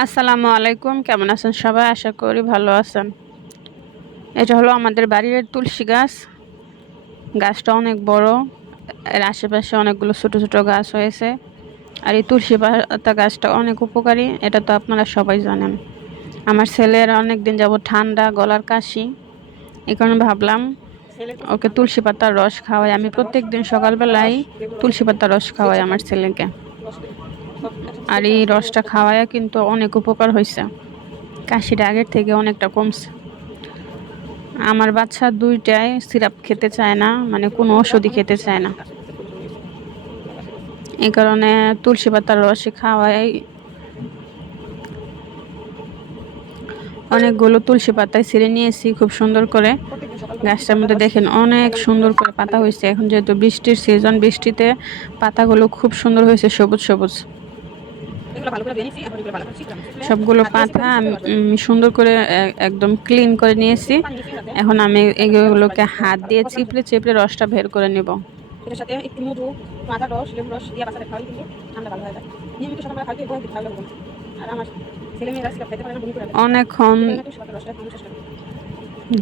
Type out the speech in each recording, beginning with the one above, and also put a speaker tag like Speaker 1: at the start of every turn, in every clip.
Speaker 1: আসসালামু আলাইকুম, কেমন আছেন সবাই? আশা করি ভালো আছেন। এটা হলো আমাদের বাড়ির তুলসী গাছ। গাছটা অনেক বড়। এর আশেপাশে অনেকগুলো ছোট ছোট গাছ হয়েছে। আর এই তুলসী পাতা গাছটা অনেক উপকারী, এটা তো আপনারা সবাই জানেন। আমার ছেলের অনেক দিন যাব ঠান্ডা, গলার কাশি। এই কারণে ভাবলাম ওকে তুলসী পাতার রস খাওয়াই। আমি প্রত্যেক দিন সকালবেলায় তুলসী পাতার রস খাওয়াই আমার ছেলেকে। আর এই রসটা খাওয়ায় কিন্তু অনেক উপকার হয়েছে কাশিটা আগের থেকে অনেকটা কমছে। আমার বাচ্চা দুইটাই সিরাপ খেতে চায় না মানে কোনো ওষুধই খেতে চায় না। এই কারণে তুলসী পাতার রসে খাওয়াই। অনেকগুলো তুলসী পাতায় ছিঁড়ে নিয়েছি খুব সুন্দর করে। গাছটার মধ্যে দেখেন অনেক সুন্দর করে পাতা হয়েছে। এখন যেহেতু বৃষ্টির সিজন বৃষ্টিতে পাতাগুলো খুব সুন্দর হয়েছে, সবুজ সবুজ। সবগুলো পাতা আমি সুন্দর করে একদম ক্লিন করে নিয়েছি। এখন আমি এগুলোকে হাত দিয়ে চিপড়ে চিপড়ে রসটা বের করে নেব।
Speaker 2: এটার সাথে একটু মধু মাথা রস লেবু রস দিয়ে বাচ্চাদের খাওয়াই কিন্তু ঠান্ডা ভালো হয়ে যায়। নিয়মিত সকালবেলা খাইতে বহুত ভালো লাগবে আর আমার ছেলে মেয়েরা আজকে পারে না বমি করে
Speaker 1: অনেকক্ষণ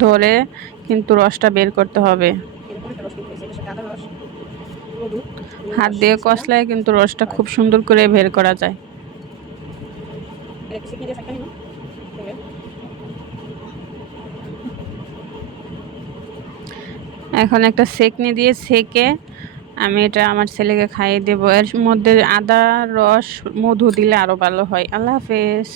Speaker 1: ধরে কিন্তু রসটা বের করতে হবে। হাত দিয়ে কষলায় কিন্তু রসটা খুব সুন্দর করে বের করা যায়। এখন একটা সেকনি দিয়ে সেকে আমি এটা আমার ছেলেকে খাইয়ে দেবো। এর মধ্যে আদা, রস, মধু দিলে আরও ভালো হয়। আল্লাহ হাফেজ।